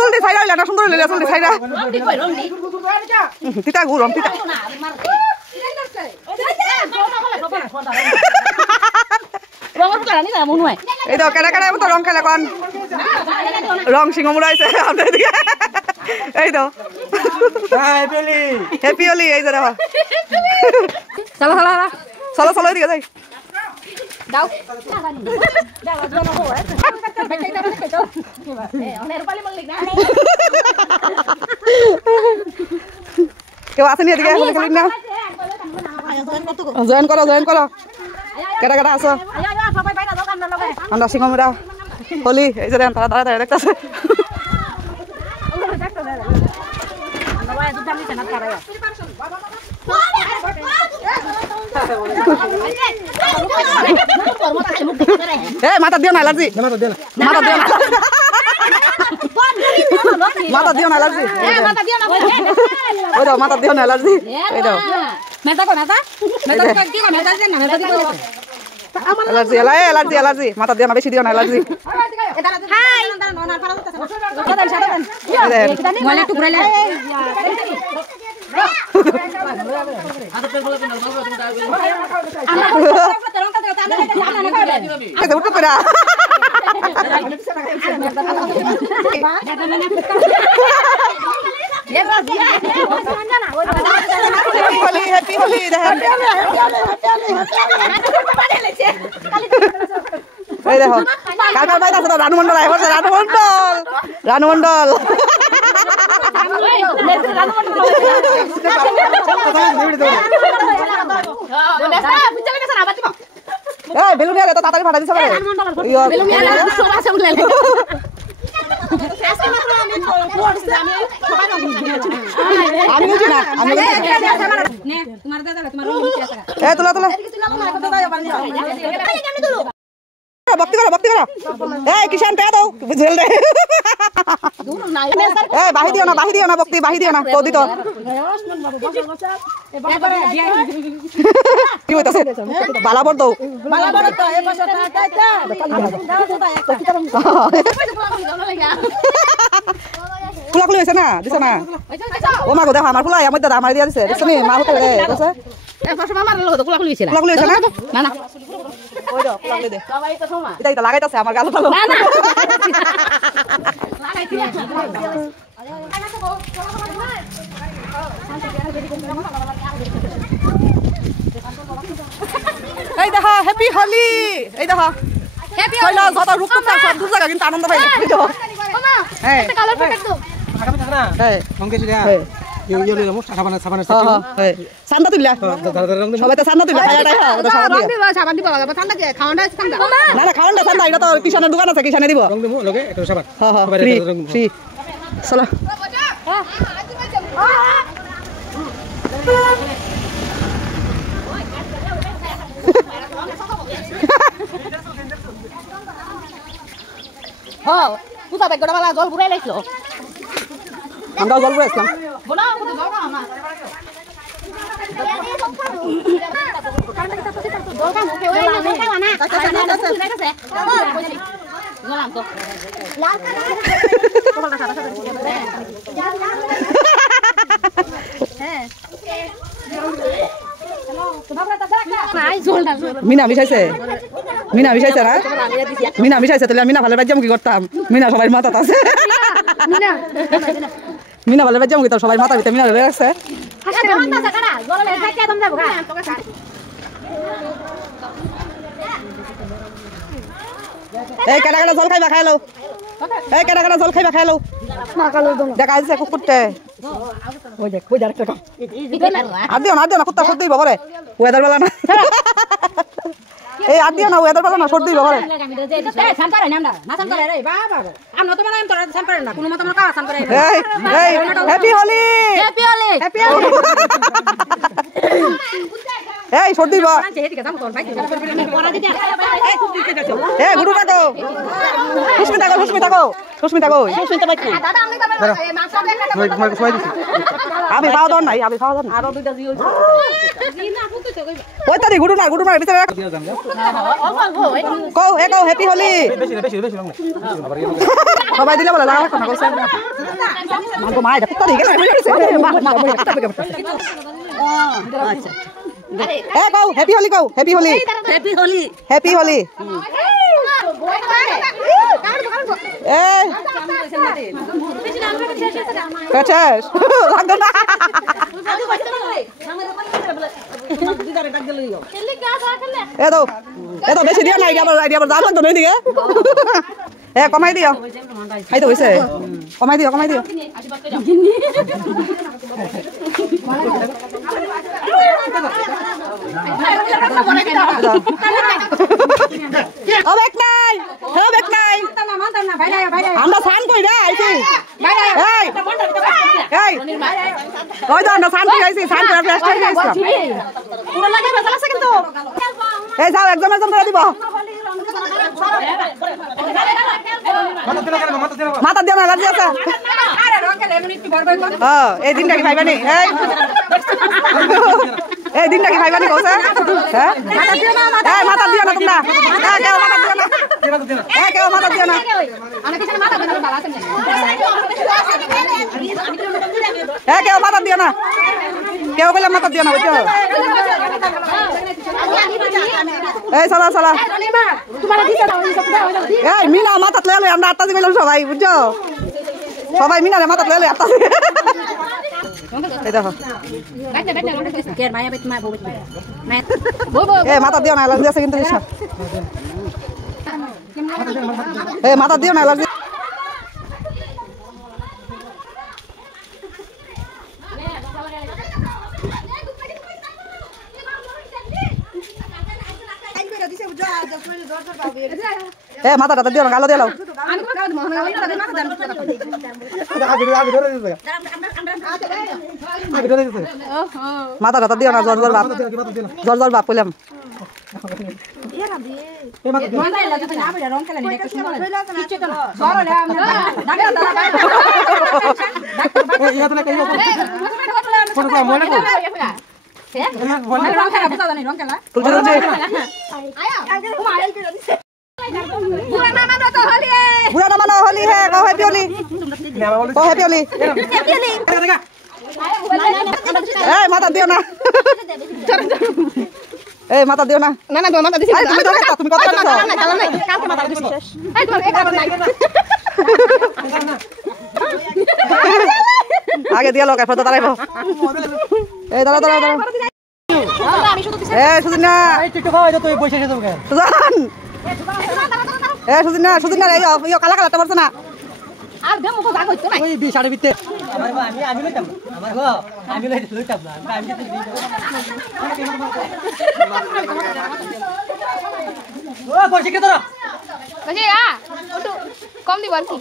চুলটি ছাইরা হইলা না সুন্দর হইলা চুলটি ছাইরা তিতা গু রং তিতা এই তো কেডা কেডা তো রং খেলা কোন রং সিংহমুড়া আইছে আমাদের দিকে এই তো হ্যাপি হোলি এই যে দেখো চলো চলো চলো চলো এদিকে যাই দাও কেউ আসেনি এদিকে হোলি খেলিন না জয়েন করো কেডা কেডা আছো আমরা সিংহমুড়া হোলি এই যে তারা দাঁড়া দাঁড়া দেখতেছে মাথা দিও না অ্যালার্জি মাথা দিও না অ্যালার্জি ওই দাও মাথা দিও না অ্যালার্জি এই দাও অ্যালার্জি মাথা দিও না বেশি দিও না অ্যালার্জি হ্যাপি হোলি এই দেখো কার কার বাইরে আছে রানু মন্ডল রানু মন্ডল বেলুন তো তাড়াতাড়ি ফাটা দিছে আমি বুঝি না আমি তোলা ভক্তি করো এই কিষান পে দাও জেল রে এই বাহি দিও না ভক্তি বাহি দিও না কদি তো কি হইতাছে বালাবর দাও তো এই বছর ফুলাকুলি হয়েছে না দিছে না ও মা গো দেখো আমার ফুলাই আমার দাদা আমার দিয়া দিছে দিছে নি মা হতে রে দিছে এ ফসল মামার লগে ফুলাকুলি হয়েছে না না ওই দাও ফুলাকুলি দে এটা লাগাইতাছে আমার গাল ভালো না লাগাইতি এই দেখো হ্যাপি হোলি এই দেখো হ্যাপি হোলি যত রূপক সব দূর জায়গা কিন্তু আনন্দ পাইলো বুঝছো মামা একটা কালার প্যাকেট দাও আগামী থাকে না হ্যাঁ রঙকে দিলা সান্ডা তুললা সবাই তো সান্ডা তুললা রং দিব সাবান দিব ঠান্ডা দিয়ে খাওয়াটা ঠান্ডা না না খাওয়াটা ঠান্ডা এটা তো কিষানের দোকান আছে কিষানে দিব রং দিব লগে একটা সাবান হ্যাঁ ফ্রি চলো হ্যাঁ পুজা ব্যাগটা বালা জল পুরাই লাইছো আমরা জল পুরাই আসলাম বলো কত যাও না না মিনা মিশাইছে না মিনা মিশাইছে তাহলে মিনা ভালো বাজ্যাম কি করতাম মিনা সবাই মাথা আছে মিনা ভালো বাজ্যাম কি তো সবাই মাথা ভিতরে মিনা ধরে রাখছে এই কেডা কেডা জল খাইবা খাইলো এই কেডা কেডা জল খাইবা খাইলো দেখা যাচ্ছে কুকুরতে ওই দেখ ওই দেখ আর দিও না কুত্তা সর্দি বাবারে ওয়েদার বেলা না এই আর দিও না ওয়েদার বেলা না সর্দি বাবারে হ্যাপি হোলি এই সর্দি বা এ গুরু কাকো সুস্মিতা কো আমি খাওয়া দাওয়া নাই ওই তারি গুরু না ভিতরে রাখ কও হ্যাপি হোলি সবাই দিলে বলে লাগা না কইছে মাগো মা এটা তারি গেল আচ্ছা এ কও হ্যাপি হোলি এ কাছাস লাগতো না এ তো বেশি দিও না আইডিয়া আবার জান লাগতো না দিকে এ কমাই দিও খাই তো হইছে কমাই দিও অবেক নাই আমরা সান কই রে আইছি এই ওই তো আমরা সান কই আইছি সান করে ফ্রেশ করে আইছি পুরো লাগে বেজাল আছে কিন্তু এই যাও একদম করে দিব মাথা দিও না লাগি আছে এই দিনটা কি খাইবানি এই দিনটা কি খাইবানি কইছে হ্যাঁ মাথা দিও না তোমরা কেউ মাথা দিও না কেউ মাথা দিও না কেউ বলে মাথা দিও না বুঝছো এই সালা এই মিনা মাথা লয়ে আমরা আত্মাজি গেলাম সবাই বুঝছো সবাই মিনারে মাথা লয়ে আত্মাজি এই দেখো মাথা দিও না অ্যালার্জি আছে কিন্তু মাথা দিও না অ্যালার্জি মাথাটা দিও না গালো দিয়ে লাও মাথাটা দিও না জর্জর বাপ কইলাম बुरा ना होली है कहो हैप्पी होली ए माता दियो ना ए माता दियो ना ना दो माता दिसी तुम कत करছো না কাল নাই কালকে মাতা দিছি এই তোমার একবার নাই আগে দিয়া লোক ফটো দাঁড়াইবো এই দাঁড়া আমি শুধু দিছি শুধু না এই টিকটক হয় তো বসে এসে তুমি জান সুদিন না এই কালা কালাটা পড়ছ না আর দেমো তো জাগ হইতো না ওই 20 সাড়ে 20 আমি লইতাম আমার গো আমি লইতাম না আমি ও বসে কে তোরা বসে একটু কম দিব আর কি